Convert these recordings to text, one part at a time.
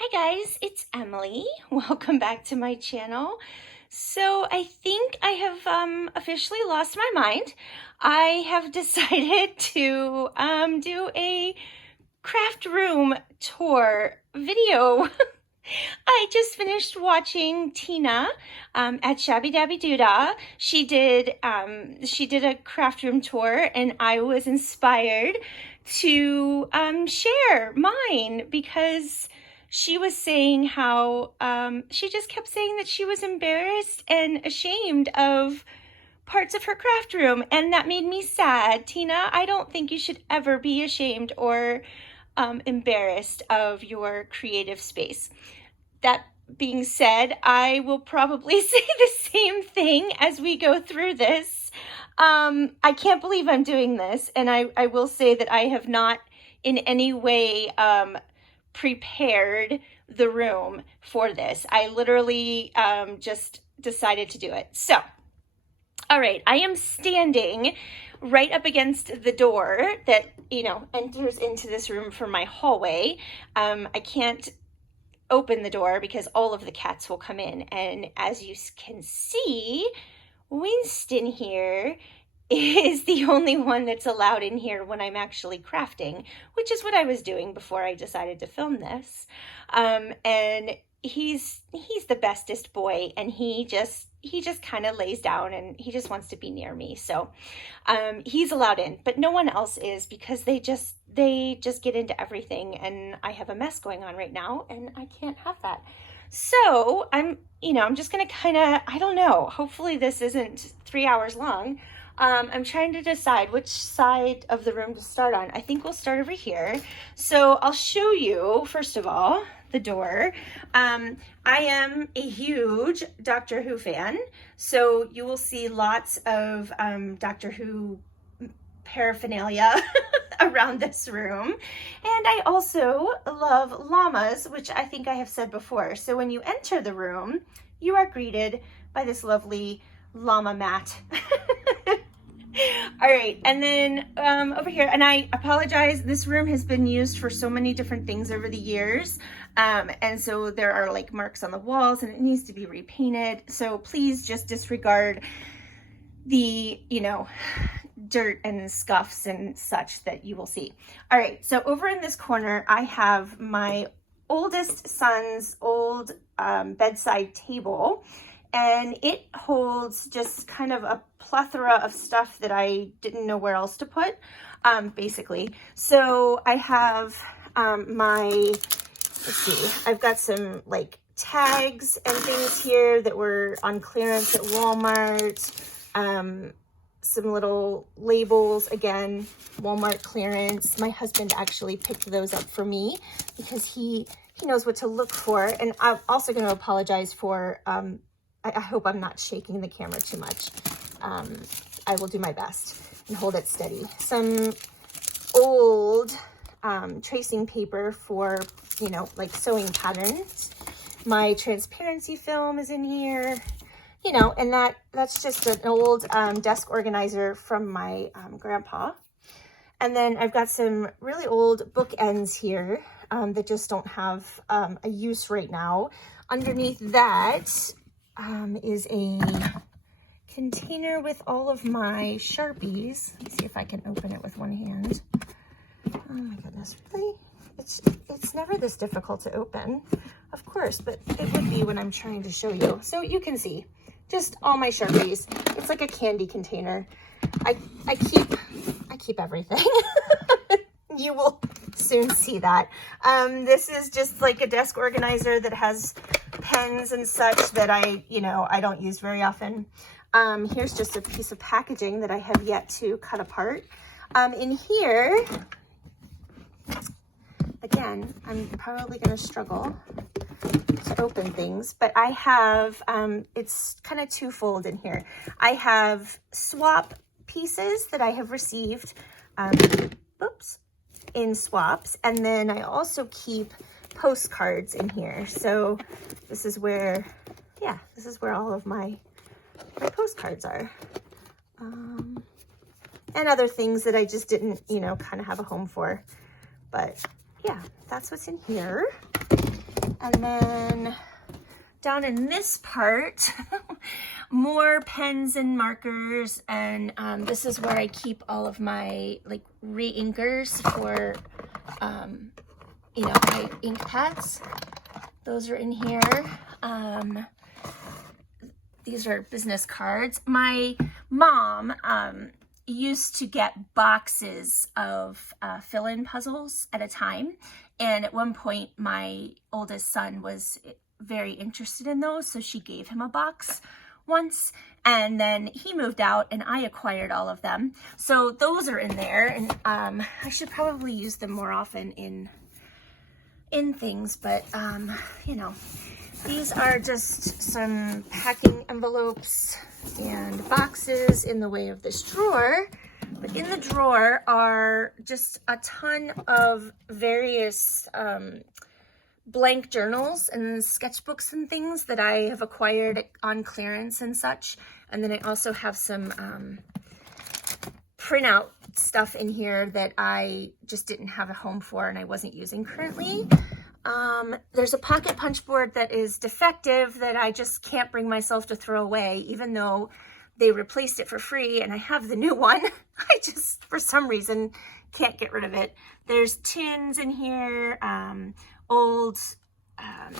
Hi guys, it's Emily. Welcome back to my channel. So I think I have officially lost my mind. I have decided to do a craft room tour video. I just finished watching Tina at Shabby Dabby Doodah. She did a craft room tour, and I was inspired to share mine because she was saying how she just kept saying that she was embarrassed and ashamed of parts of her craft room, and that made me sad. Tina, I don't think you should ever be ashamed or embarrassed of your creative space. That being said, I will probably say the same thing as we go through this. I can't believe I'm doing this, and I will say that I have not in any way prepared the room for this. I literally just decided to do it. So, all right, I am standing right up against the door that, enters into this room from my hallway. I can't open the door because all of the cats will come in. And as you can see, Winston here is the only one that's allowed in here when I'm actually crafting, which is what I was doing before I decided to film this. And he's the bestest boy, and he just kind of lays down and he just wants to be near me. So he's allowed in, but no one else is because they just get into everything, and I have a mess going on right now and I can't have that. So I'm just gonna kind of, I don't know, hopefully this isn't 3 hours long. I'm trying to decide which side of the room to start on. I think we'll start over here. So I'll show you, first of all, the door. I am a huge Doctor Who fan, so you will see lots of Doctor Who paraphernalia around this room. And I also love llamas, which I think I have said before. So when you enter the room, you are greeted by this lovely llama mat. All right, and then over here, and I apologize, this room has been used for so many different things over the years, and so there are like marks on the walls and it needs to be repainted, so please just disregard the, dirt and scuffs and such that you will see. All right, so over in this corner, I have my oldest son's old bedside table, and it holds just kind of a plethora of stuff that I didn't know where else to put, basically. So I have let's see, I've got some like tags and things here that were on clearance at Walmart, some little labels, again, Walmart clearance. My husband actually picked those up for me because he knows what to look for. And I'm also going to apologize for, I hope I'm not shaking the camera too much. I will do my best and hold it steady. Some old tracing paper for, like sewing patterns. My transparency film is in here, and that's just an old desk organizer from my grandpa. And then I've got some really old bookends here that just don't have a use right now. Underneath that is a container with all of my Sharpies. Let me see if I can open it with one hand. Oh my goodness, really? It's never this difficult to open, of course, but it would be when I'm trying to show you. So you can see just all my Sharpies. It's like a candy container. I keep everything. You will soon see that. This is just like a desk organizer that has pens and such that I don't use very often. Here's just a piece of packaging that I have yet to cut apart. In here, again, I'm probably going to struggle to open things, but I have, it's kind of twofold in here. I have swap pieces that I have received, in swaps, and then I also keep postcards in here. So this is where all of my postcards are, and other things that I just didn't, kind of have a home for. But yeah, that's what's in here. And then down in this part, more pens and markers, and this is where I keep all of my like re-inkers for you know, my ink pads. Those are in here. These are business cards. My mom used to get boxes of fill-in puzzles at a time, and at one point my oldest son was very interested in those, so she gave him a box once, and then he moved out and I acquired all of them. So those are in there, and I should probably use them more often in things, but you know, these are just some packing envelopes and boxes in the way of this drawer. But in the drawer are just a ton of various blank journals and sketchbooks and things that I have acquired on clearance and such. And then I also have some printout stuff in here that I just didn't have a home for and I wasn't using currently. There's a pocket punch board that is defective that I just can't bring myself to throw away, even though they replaced it for free and I have the new one. I just, for some reason, can't get rid of it. There's tins in here,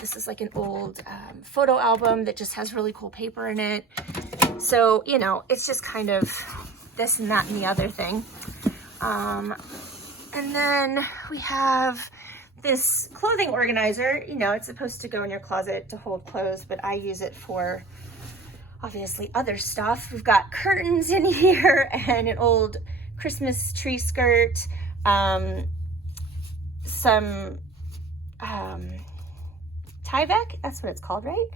this is like an old photo album that just has really cool paper in it. So, you know, it's just kind of this and that and the other thing. And then we have this clothing organizer. You know, it's supposed to go in your closet to hold clothes, but I use it for obviously other stuff. We've got curtains in here and an old Christmas tree skirt, some Tyvek, that's what it's called, right?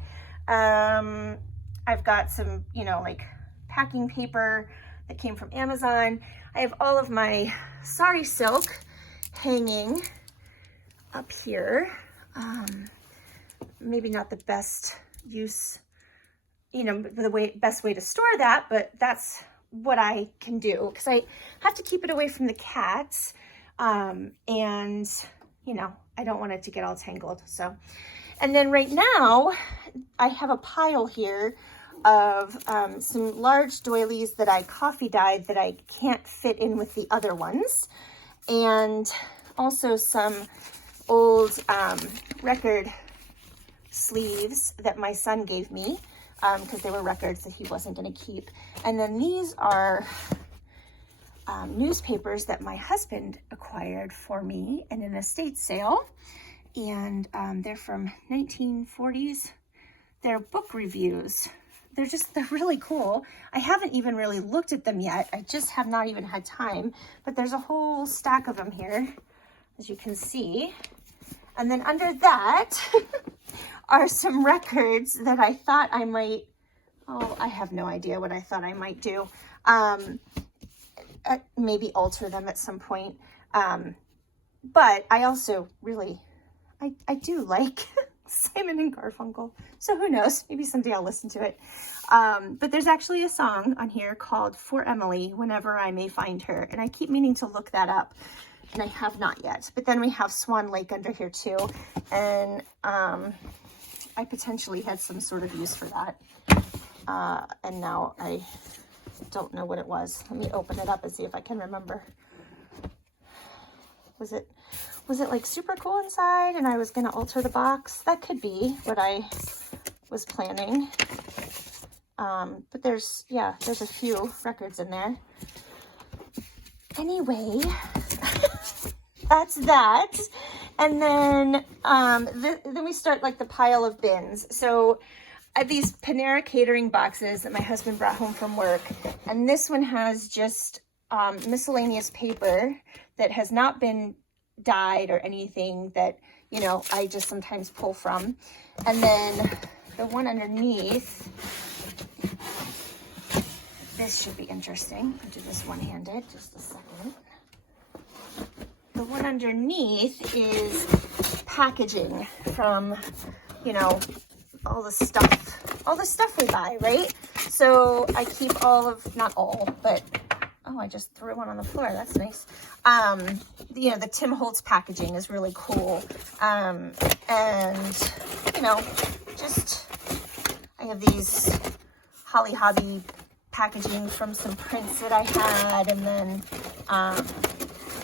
I've got some, you know, like packing paper that came from Amazon. I have all of my sari silk hanging up here. Maybe not the best use, you know, the best way to store that, but that's what I can do because I have to keep it away from the cats. And, you know, I don't want it to get all tangled. So, and then right now I have a pile here of some large doilies that I coffee dyed that I can't fit in with the other ones. And also some old record sleeves that my son gave me because they were records that he wasn't going to keep. And then these are newspapers that my husband acquired for me in an estate sale. And they're from 1940s. They're book reviews. They're really cool. I haven't even really looked at them yet. I just have not even had time, but there's a whole stack of them here, as you can see. And then under that are some records that I thought I might, I have no idea what I thought I might do. Maybe alter them at some point. But I also really, I do like Simon and Garfunkel. So who knows? Maybe someday I'll listen to it. But there's actually a song on here called For Emily, Whenever I May Find Her. And I keep meaning to look that up. And I have not yet. But then we have Swan Lake under here too. And I potentially had some sort of use for that. And now I don't know what it was. Let me open it up and see if I can remember. Was it like super cool inside and I was going to alter the box? That could be what I was planning. But there's a few records in there. Anyway, that's that. And then then we start like the pile of bins. So I have these Panera catering boxes that my husband brought home from work. And this one has just miscellaneous paper that has not been dyed or anything that, you know, I just sometimes pull from. And then the one underneath, this should be interesting. I'll do this one-handed, just a second. The one underneath is packaging from, you know, all the stuff we buy, right? So I keep all of, not all, but, oh Oh, I just threw one on the floor. That's nice. You know, the Tim Holtz packaging is really cool. And, you know, just, I have these Holly Hobby packaging from some prints that I had, and then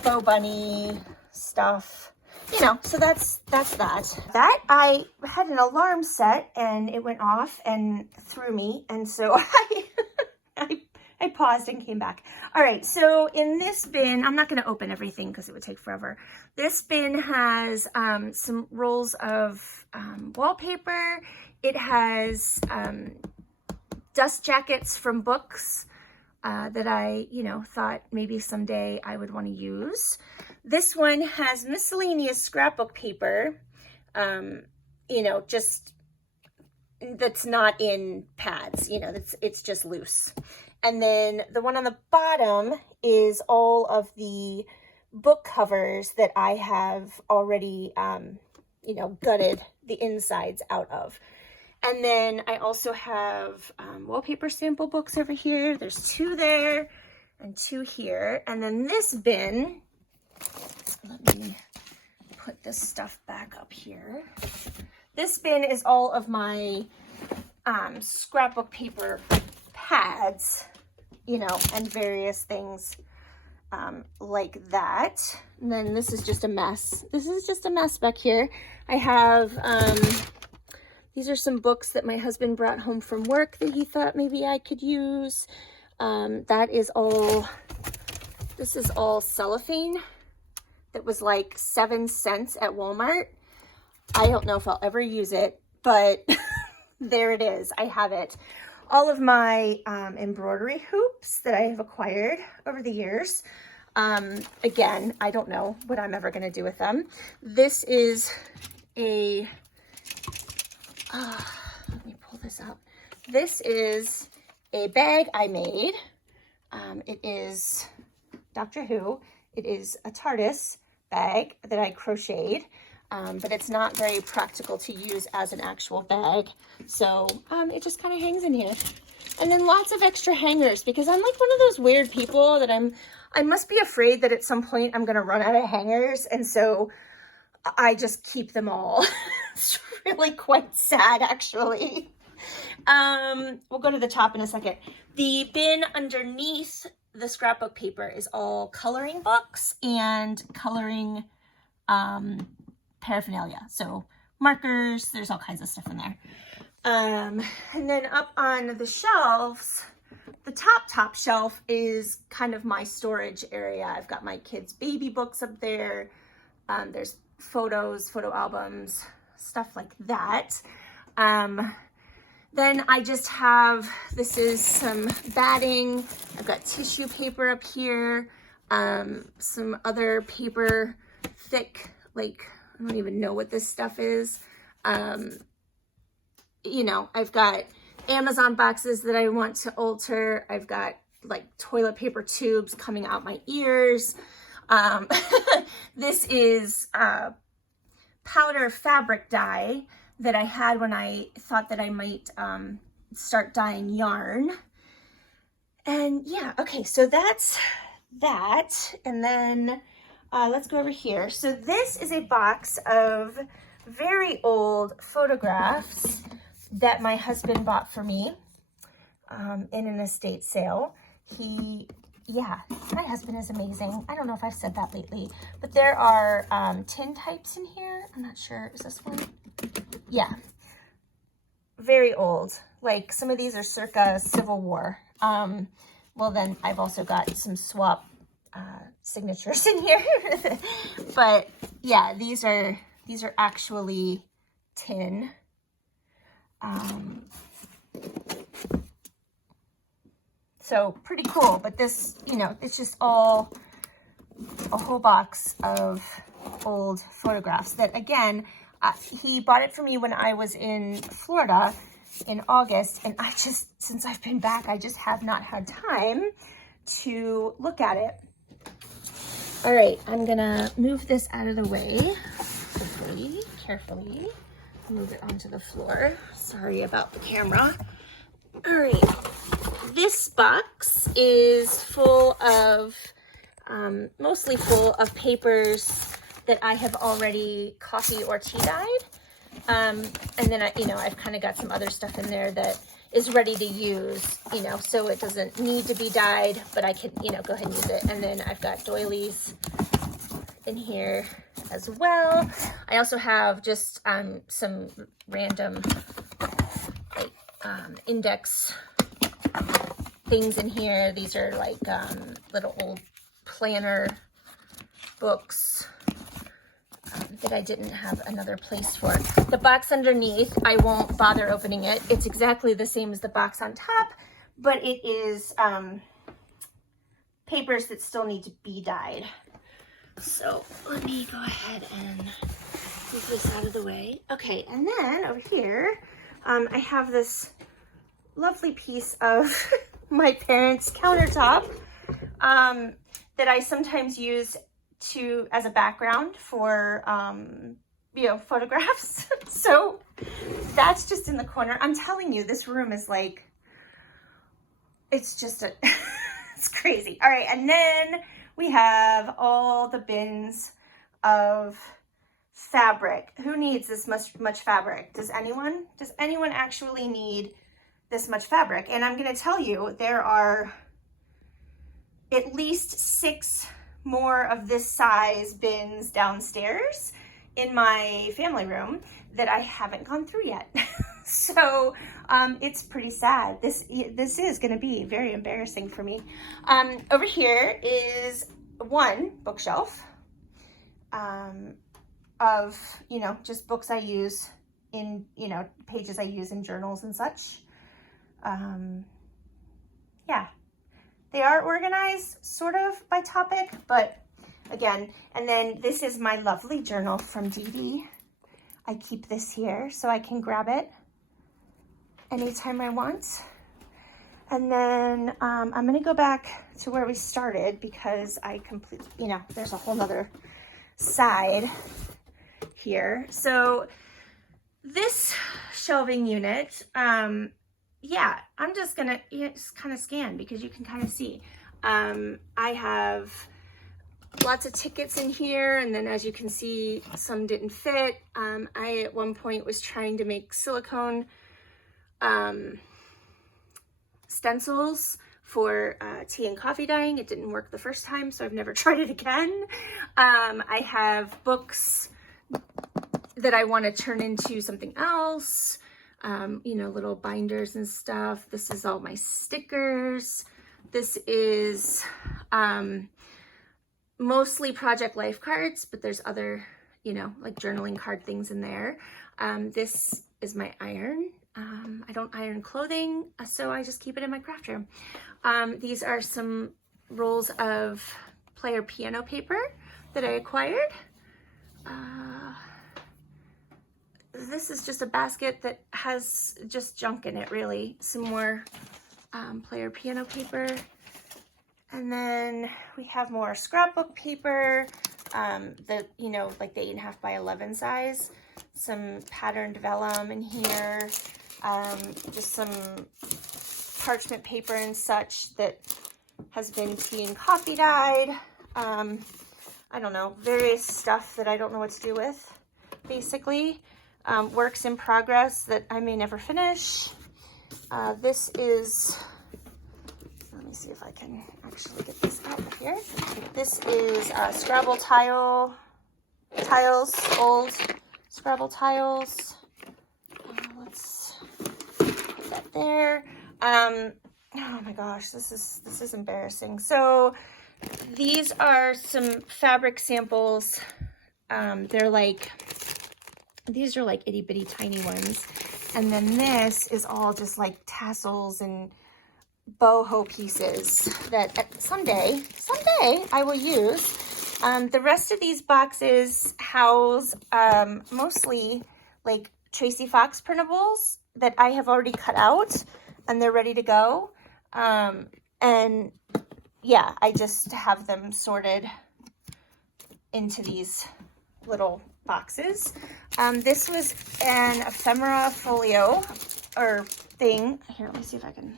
Faux Bunny stuff. You know, so that's that. That I had an alarm set and it went off and threw me, and so I paused and came back. All right, so in this bin, I'm not going to open everything because it would take forever. This bin has some rolls of wallpaper. It has dust jackets from books that I, you know, thought maybe someday I would want to use. This one has miscellaneous scrapbook paper, you know, just that's not in pads, you know, it's just loose. And then the one on the bottom is all of the book covers that I have already, you know, gutted the insides out of. And then I also have wallpaper sample books over here. There's 2 there and 2 here. And then this bin, let me put this stuff back up here. This bin is all of my scrapbook paper pads, you know, and various things like that. And then this is just a mess. This is just a mess back here. I have, these are some books that my husband brought home from work that he thought maybe I could use. That is all, this is all cellophane that was like 7 cents at Walmart. I don't know if I'll ever use it, but there it is. I have it. All of my embroidery hoops that I have acquired over the years. Again, I don't know what I'm ever going to do with them. This is a, let me pull this up. This is a bag I made. It is Doctor Who. It is a TARDIS bag that I crocheted, but it's not very practical to use as an actual bag. So it just kind of hangs in here. And then lots of extra hangers, because I'm like one of those weird people that I must be afraid that at some point I'm going to run out of hangers. And so I just keep them all. It's really quite sad, actually. We'll go to the top in a second. The bin underneath the scrapbook paper is all coloring books and coloring paraphernalia. So markers, there's all kinds of stuff in there. And then up on the shelves, the top shelf is kind of my storage area. I've got my kids' baby books up there. There's photos, photo albums, stuff like that. Then I just have, this is some batting. I've got tissue paper up here. Some other paper, thick, like, I don't even know what this stuff is. You know, I've got Amazon boxes that I want to alter. I've got like toilet paper tubes coming out my ears. This is powder fabric dye that I had when I thought that I might start dyeing yarn. And yeah, okay, so that's that. And then let's go over here. So this is a box of very old photographs that my husband bought for me in an estate sale. Yeah, my husband is amazing. I don't know if I've said that lately, but there are tin types in here. I'm not sure, is this one? Yeah, very old. Like some of these are circa Civil War. Well, then I've also got some swap signatures in here. But yeah, these are actually tin. So pretty cool, but this, you know, it's just all a whole box of old photographs that, again, he bought it for me when I was in Florida in August, and I just, since I've been back, I just have not had time to look at it. All right, I'm gonna move this out of the way quickly, carefully. Move it onto the floor. Sorry about the camera. All right, this box is full of, mostly full of papers that I have already coffee or tea dyed. And then I've kind of got some other stuff in there that is ready to use, so it doesn't need to be dyed, but I can, go ahead and use it. And then I've got doilies in here as well. I also have just some random like index things in here. These are like little old planner books that I didn't have another place for. The box underneath, I won't bother opening it. It's exactly the same as the box on top, but it is papers that still need to be dyed. So let me go ahead and move this out of the way. Okay, and then over here, I have this lovely piece of my parents' countertop that I sometimes use as a background for, photographs. So that's just in the corner. I'm telling you, this room is like, it's just it's crazy. All right, and then we have all the bins of fabric. Who needs this much fabric? Does anyone actually need this much fabric? And I'm going to tell you, there are at least 6 more of this size bins downstairs in my family room that I haven't gone through yet. So it's pretty sad. This is going to be very embarrassing for me. Over here is one bookshelf of, just books I use in, pages I use in journals and such. Yeah, they are organized sort of by topic, but again, and then this is my lovely journal from Dee Dee. I keep this here so I can grab it anytime I want. And then I'm gonna go back to where we started because I completely, there's a whole nother side here. So this shelving unit, yeah, I'm just gonna just kind of scan because you can kind of see. I have lots of tickets in here, and then as you can see, some didn't fit. I at one point was trying to make silicone stencils for tea and coffee dyeing. It didn't work the first time, so I've never tried it again. I have books that I want to turn into something else. Little binders and stuff. This is all my stickers. This is mostly Project Life cards, but there's other, like journaling card things in there. This is my iron. I don't iron clothing, so I just keep it in my craft room. These are some rolls of player piano paper that I acquired. This is just a basket that has just junk in it, really. Some more player piano paper. And then we have more scrapbook paper, like the 8.5 by 11 size. Some patterned vellum in here. Just some parchment paper and such that has been tea and coffee dyed. I don't know, various stuff that I don't know what to do with, basically. Works in progress that I may never finish. This is, let me see if I can actually get this out of here. This is Scrabble tiles, old Scrabble tiles. Let's put that there. Oh my gosh, this is embarrassing. So these are some fabric samples. These are like itty bitty tiny ones. And then this is all just like tassels and boho pieces that someday I will use. The rest of these boxes house mostly like Tracy Fox printables that I have already cut out and they're ready to go. And yeah, I just have them sorted into these little boxes. This was an ephemera folio or thing. Here, let me see if I can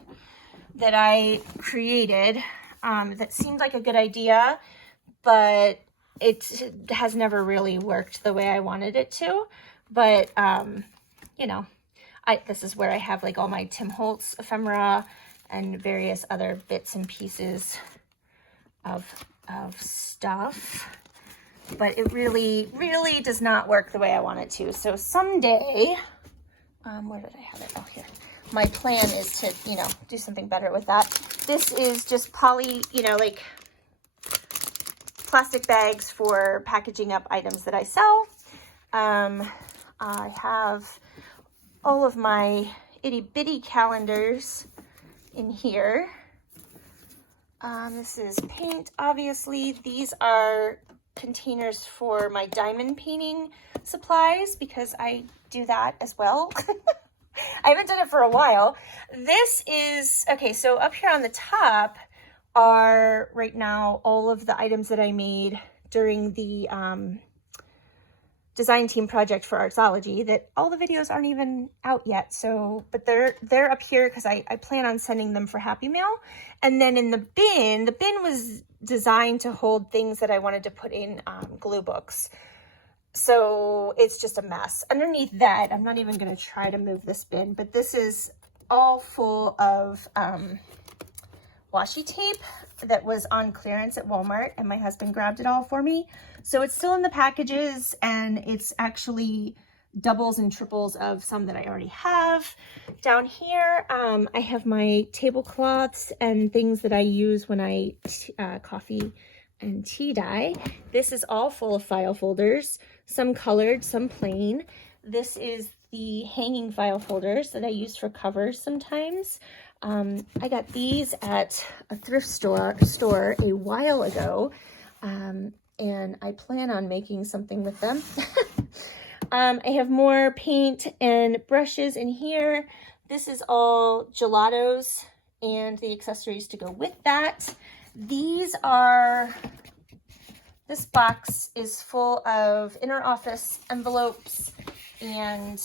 that I created that seemed like a good idea, but it has never really worked the way I wanted it to. But, you know, this is where I have like all my Tim Holtz ephemera and various other bits and pieces of stuff. But it really, really does not work the way I want it to. So someday, where did I have it? Oh, here. My plan is to, you know, do something better with that. This is just like plastic bags for packaging up items that I sell. I have all of my itty bitty calendars in here. This is paint, obviously. These are containers for my diamond painting supplies because I do that as well. I haven't done it for a while. This is, okay, so up here on the top are right now all of the items that I made during the design team project for Artsology, that all the videos aren't even out yet. So, but they're up here because I plan on sending them for Happy Mail. And then in the bin was designed to hold things that I wanted to put in glue books. So it's just a mess. Underneath that, I'm not even going to try to move this bin, but this is all full of washi tape that was on clearance at Walmart, and my husband grabbed it all for me. So it's still in the packages, and it's actually doubles and triples of some that I already have. Down here, I have my tablecloths and things that I use when I coffee and tea dye. This is all full of file folders, some colored, some plain. This is the hanging file folders that I use for covers sometimes. I got these at a thrift store a while ago, and I plan on making something with them. I have more paint and brushes in here. This is all gelatos and the accessories to go with that. This box is full of inner office envelopes and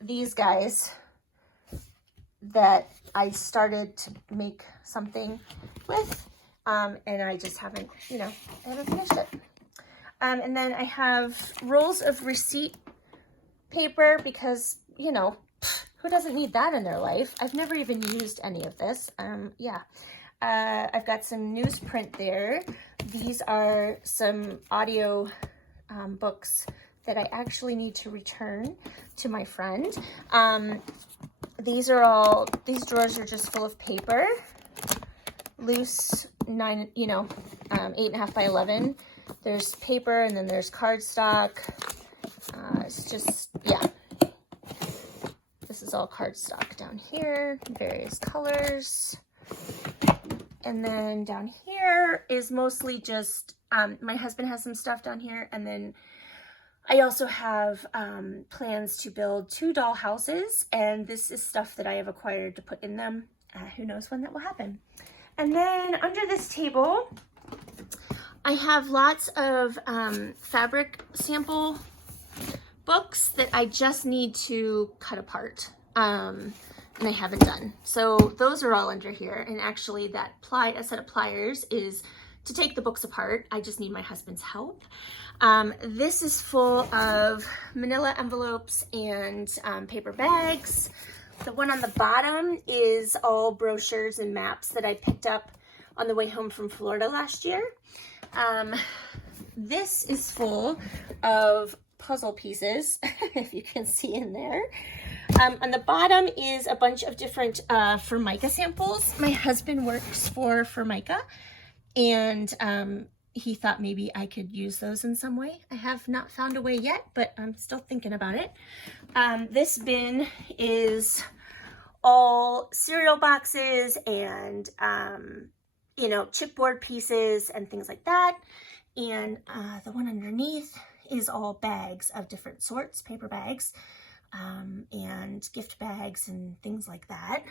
these guys that I started to make something with, and I just haven't, I haven't finished it. And then I have rolls of receipt paper because, who doesn't need that in their life? I've never even used any of this. I've got some newsprint there. These are some audio books that I actually need to return to my friend. These drawers are just full of paper, loose 8.5 by 11. There's paper, and then there's cardstock. It's just, yeah. This is all cardstock down here, various colors. And then down here is mostly just, my husband has some stuff down here, and then I also have plans to build 2 doll houses, and this is stuff that I have acquired to put in them. Who knows when that will happen. And then under this table, I have lots of fabric sample books that I just need to cut apart, and I haven't done. So those are all under here, and actually that a set of pliers is to take the books apart. I just need my husband's help. This is full of manila envelopes and paper bags. The one on the bottom is all brochures and maps that I picked up on the way home from Florida last year. This is full of puzzle pieces, if you can see in there. On the bottom is a bunch of different Formica samples. My husband works for Formica, and he thought maybe I could use those in some way. I have not found a way yet, but I'm still thinking about it. This bin is all cereal boxes and, chipboard pieces and things like that. And the one underneath is all bags of different sorts, paper bags, and gift bags and things like that.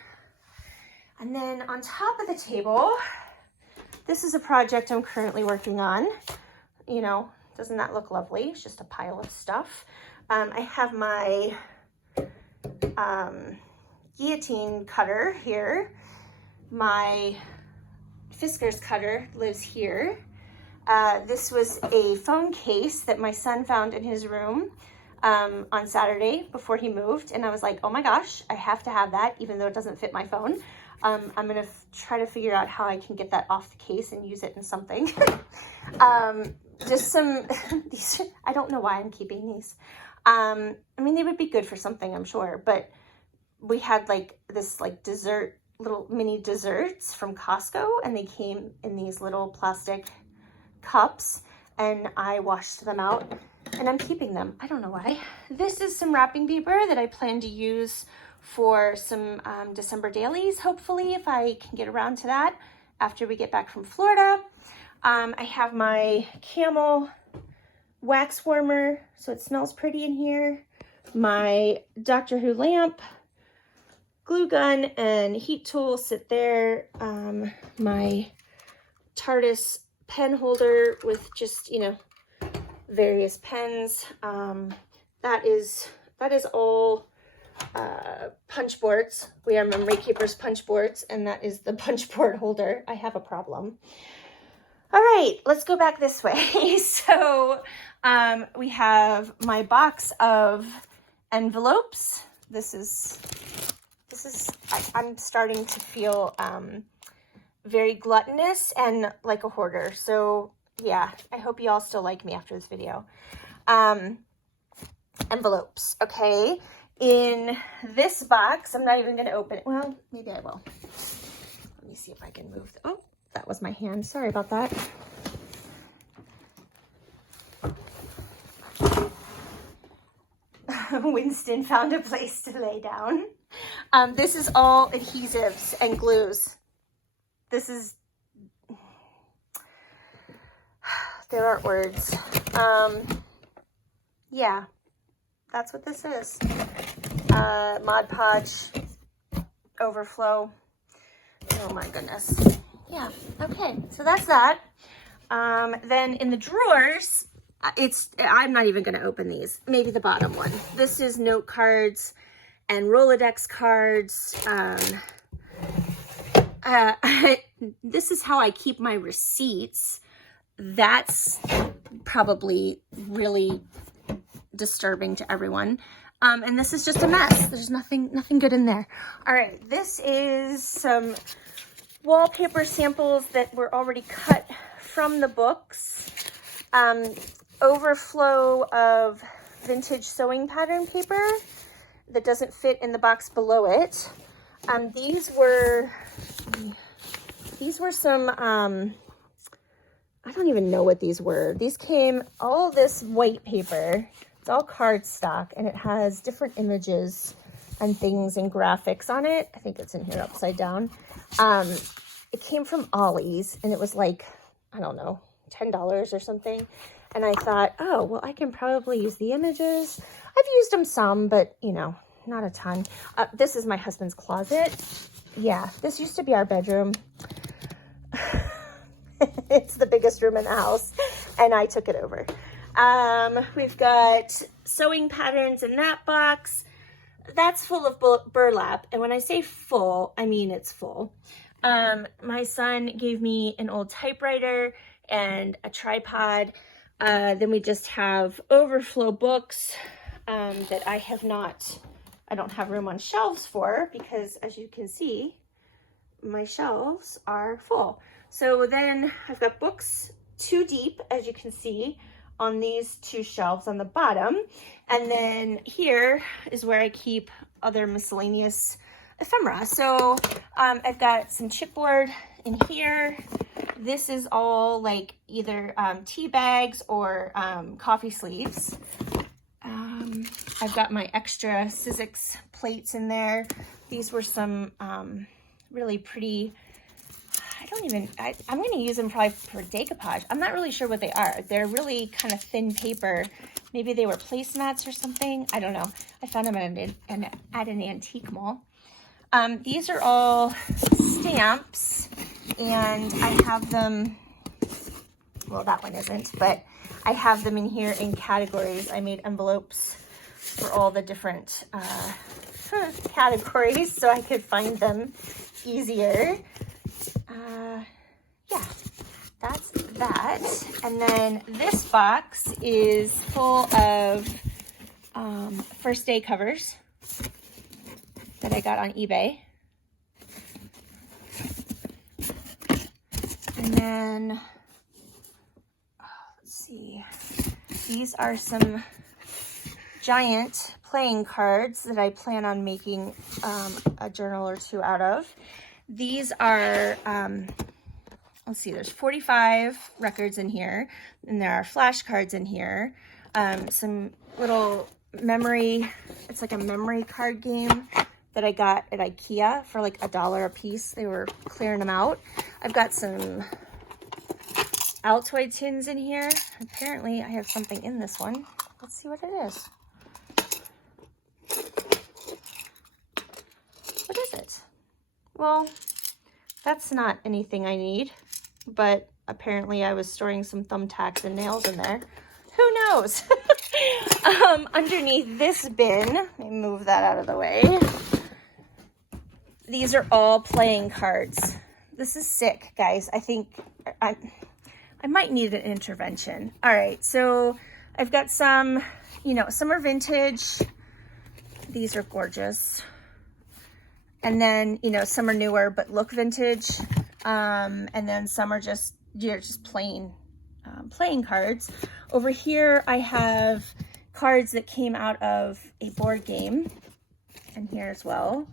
And then on top of the table, this is a project I'm currently working on. Doesn't that look lovely? It's just a pile of stuff. I have my guillotine cutter here. My Fiskars cutter lives here. This was a phone case that my son found in his room on Saturday before he moved. And I was like, oh my gosh, I have to have that, even though it doesn't fit my phone. I'm gonna try to figure out how I can get that off the case and use it in something. Just some, these, I don't know why I'm keeping these. I mean, they would be good for something, I'm sure, but we had like this like dessert, little mini desserts from Costco, and they came in these little plastic cups, and I washed them out and I'm keeping them. I don't know why. This is some wrapping paper that I plan to use for some December dailies, hopefully, if I can get around to that after we get back from Florida. I have my Camel wax warmer, so it smells pretty in here. My Doctor Who lamp, glue gun, and heat tool sit there. My TARDIS pen holder with just, you know, various pens. That is all punch boards. We are Memory Keepers punch boards, and that is the punch board holder. I have a problem. All right, let's go back this way. So we have my box of envelopes. I'm starting to feel very gluttonous and like a hoarder. So yeah, I hope you all still like me after this video. Envelopes, okay. In this box, I'm not even gonna open it. Well, maybe I will. Let me see if I can move. Oh, that was my hand. Sorry about that. Winston found a place to lay down. This is all adhesives and glues. This is, there aren't words. Yeah, that's what this is. Mod Podge, overflow. Oh my goodness. Yeah, okay, so that's that. Then in the drawers, I'm not even gonna open these. Maybe the bottom one. This is note cards and Rolodex cards. This is how I keep my receipts. That's probably really disturbing to everyone. And this is just a mess. There's nothing good in there. All right, this is some wallpaper samples that were already cut from the books. Overflow of vintage sewing pattern paper that doesn't fit in the box below it. These were some, I don't even know what these were. These came, all this white paper, it's all cardstock, and it has different images and things and graphics on it. I think it's in here upside down. It came from Ollie's, and it was like, I don't know, $10 or something. And I thought, oh, well, I can probably use the images. I've used them some, but, you know, not a ton. This is my husband's closet. Yeah, this used to be our bedroom. It's the biggest room in the house, and I took it over. We've got sewing patterns in that box. That's full of burlap, and when I say full, I mean it's full. My son gave me an old typewriter and a tripod. Then we just have overflow books that I don't have room on shelves for, because as you can see, my shelves are full. So then I've got books 2 deep, as you can see, on these 2 shelves on the bottom. And then here is where I keep other miscellaneous ephemera. So I've got some chipboard in here. This is all like either tea bags or coffee sleeves. I've got my extra Sizzix plates in there. These were some really pretty, I'm going to use them probably for decoupage. I'm not really sure what they are. They're really kind of thin paper. Maybe they were placemats or something. I don't know. I found them at an antique mall. These are all stamps, and I have them, well, that one isn't, but I have them in here in categories. I made envelopes for all the different categories so I could find them easier. Yeah, that's that. And then this box is full of first day covers that I got on eBay. And then, let's see, these are some giant playing cards that I plan on making a journal or two out of. These are, let's see, there's 45 records in here, and there are flashcards in here. Some little memory, it's like a memory card game that I got at IKEA for like $1 a piece. They were clearing them out. I've got some Altoid tins in here. Apparently I have something in this one. Let's see what it is. What is it? Well, that's not anything I need, but apparently I was storing some thumbtacks and nails in there. Who knows? Underneath this bin, let me move that out of the way. These are all playing cards. This is sick, guys. I think I might need an intervention. All right, so I've got some, you know, some are vintage. These are gorgeous. And then, you know, some are newer but look vintage. And then some are just, just plain playing cards. Over here, I have cards that came out of a board game. And here as well.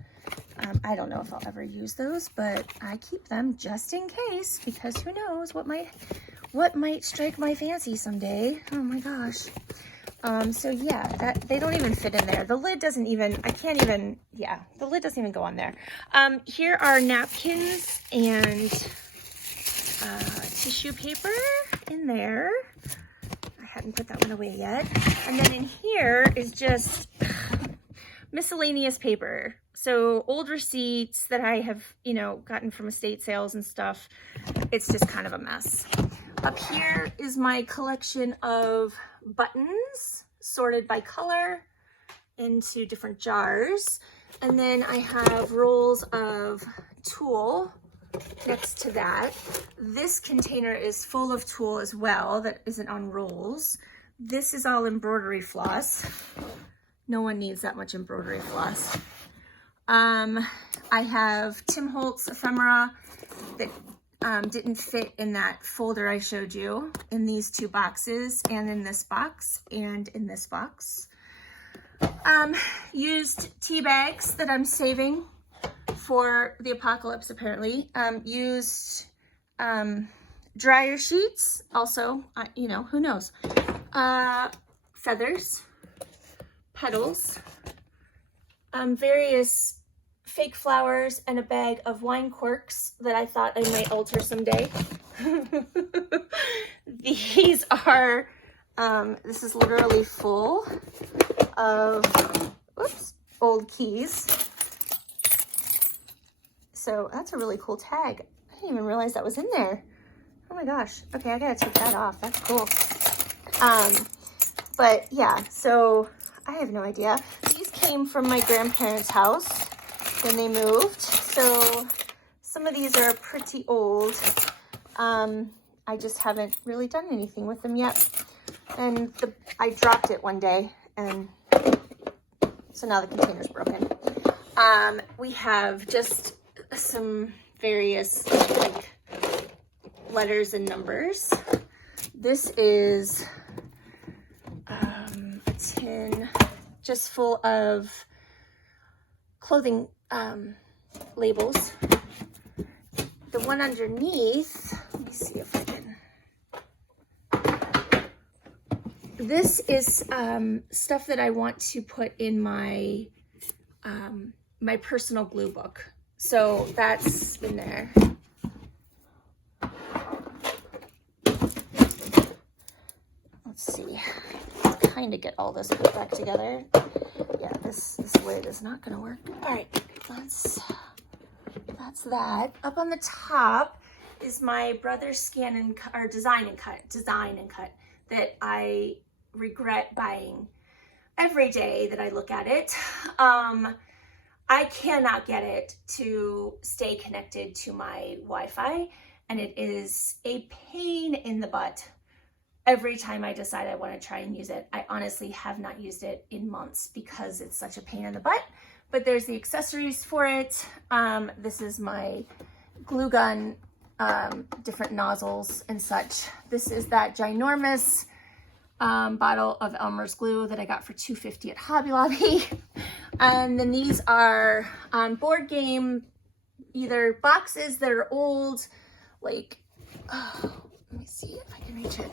I don't know if I'll ever use those, but I keep them just in case, because who knows what might strike my fancy someday. Oh my gosh. So yeah, they don't even fit in there. The lid doesn't even, the lid doesn't even go on there. Here are napkins and tissue paper in there. I hadn't put that one away yet. And then in here is just miscellaneous paper. So old receipts that I have, you know, gotten from estate sales and stuff. It's just kind of a mess. Up here is my collection of buttons sorted by color into different jars. And then I have rolls of tulle next to that. This container is full of tulle as well that isn't on rolls. This is all embroidery floss. No one needs that much embroidery floss. I have Tim Holtz ephemera that didn't fit in that folder I showed you in these two boxes, and in this box, and in this box. Used tea bags that I'm saving for the apocalypse, apparently. Used dryer sheets, also, you know, who knows. Feathers, petals, various fake flowers, and a bag of wine corks that I thought I might alter someday. These are, this is literally full of, old keys. So that's a really cool tag. I didn't even realize that was in there. Oh my gosh. Okay, I gotta take that off. That's cool. But yeah, so I have no idea. These came from my grandparents' house when they moved. So some of these are pretty old. I just haven't really done anything with them yet. And I dropped it one day, and so now the container's broken. We have just some various like letters and numbers. This is a tin just full of clothing labels. The one underneath, let me see if I can. This is stuff that I want to put in my my personal glue book. So that's in there. Let's see. Kind of get all this put back together. Yeah, this lid is not gonna work. All right, that's that. Up on the top is my brother's scan and cut, or design and cut that I regret buying every day that I look at it. I cannot get it to stay connected to my Wi-Fi, and it is a pain in the butt every time I decide I want to try and use it. I honestly have not used it in months because it's such a pain in the butt, but there's the accessories for it. This is my glue gun, different nozzles and such. This is that ginormous bottle of Elmer's glue that I got for $2.50 at Hobby Lobby. And then these are board game, either boxes that are old, like, oh, let me see if I can reach it,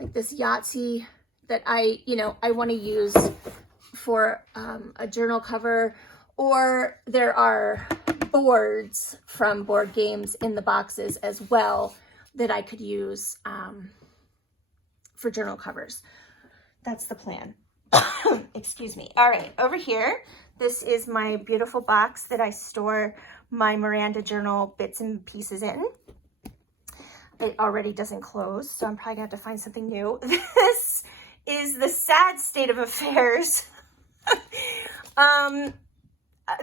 like this Yahtzee that I want to use for a journal cover, or there are boards from board games in the boxes as well that I could use for journal covers. That's the plan. Excuse me. All right, over here, this is my beautiful box that I store my Miranda journal bits and pieces in. It already doesn't close, so I'm probably gonna have to find something new. This is the sad state of affairs.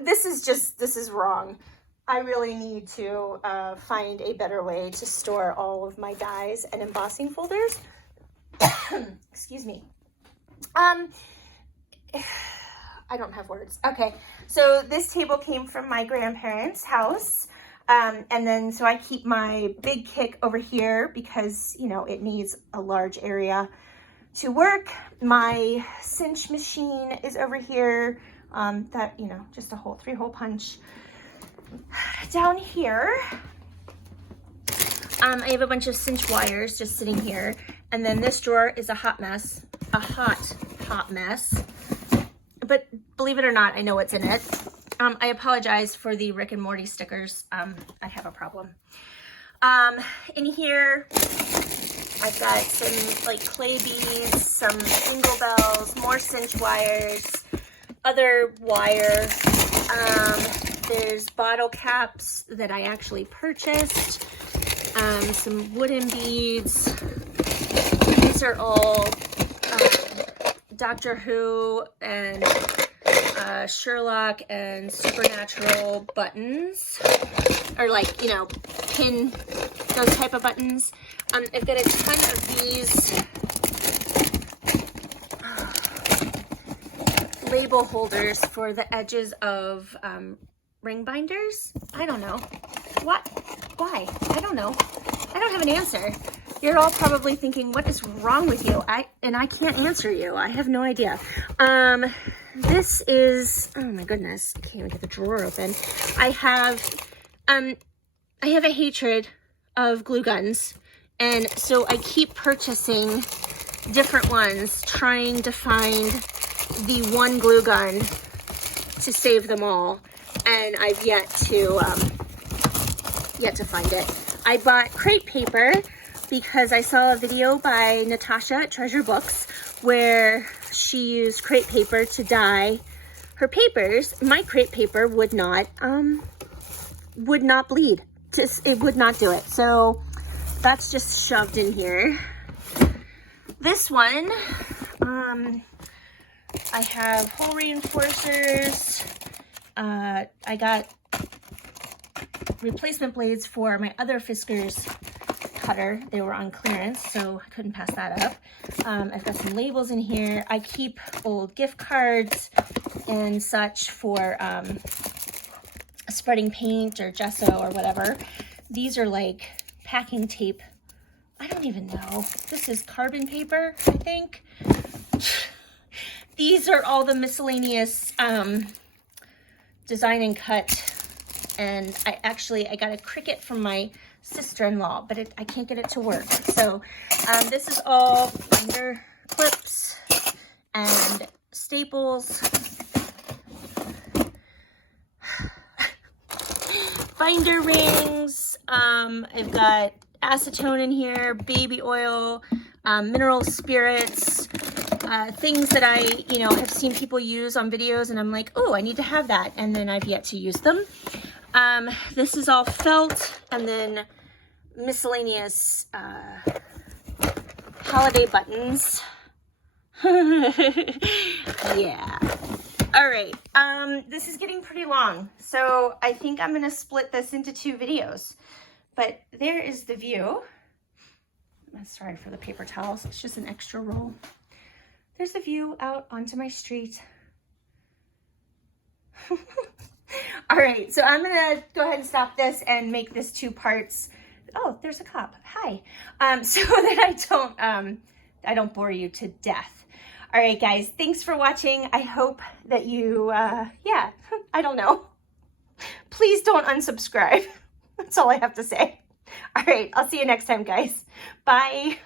This is wrong. I really need to find a better way to store all of my dies and embossing folders. Excuse me. I don't have words. Okay, so this table came from my grandparents' house. And then, so I keep my big kick over here because, you know, it needs a large area to work. My cinch machine is over here. That, you know, just a whole 3-hole punch. Down here, I have a bunch of cinch wires just sitting here. And then this drawer is a hot mess, a hot mess. But believe it or not, I know what's in it. I apologize for the Rick and Morty stickers. I have a problem. In here, I've got some like clay beads, some jingle bells, more cinch wires, other wire. There's bottle caps that I actually purchased, some wooden beads. These are all Doctor Who and Sherlock and Supernatural buttons, or like, you know, pin, those type of buttons. I've got a ton of these label holders for the edges of ring binders. I don't know. What? Why? I don't know. I don't have an answer. You're all probably thinking, what is wrong with you? I can't answer you. I have no idea. This is, oh my goodness, I can't even get the drawer open. I have a hatred of glue guns. And so I keep purchasing different ones, trying to find the one glue gun to save them all. And I've yet to find it. I bought crepe paper because I saw a video by Natasha at Treasure Books where she used crepe paper to dye her papers. My crepe paper would not bleed. It would not do it. So that's just shoved in here. This one, I have hole reinforcers. I got replacement blades for my other Fiskars cutter. They were on clearance, so I couldn't pass that up. I've got some labels in here. I keep old gift cards and such for spreading paint or gesso or whatever. These are like packing tape. I don't even know. This is carbon paper, I think. These are all the miscellaneous design and cut. And I got a Cricut from my sister-in-law, but I can't get it to work. So this is all binder clips and staples. Binder rings. I've got acetone in here, baby oil, mineral spirits, things that I, have seen people use on videos, and I'm like, oh, I need to have that, and then I've yet to use them. This is all felt, and then miscellaneous holiday buttons. Yeah. All right, this is getting pretty long, so I think I'm gonna split this into 2 videos. But there is the view. Sorry for the paper towels, it's just an extra roll. There's the view out onto my street. All right, so I'm gonna go ahead and stop this and make this 2 parts. Oh, there's a cop, hi. So that I don't bore you to death. All right, guys, thanks for watching. I hope that you, yeah, I don't know. Please don't unsubscribe. That's all I have to say. All right, I'll see you next time, guys. Bye.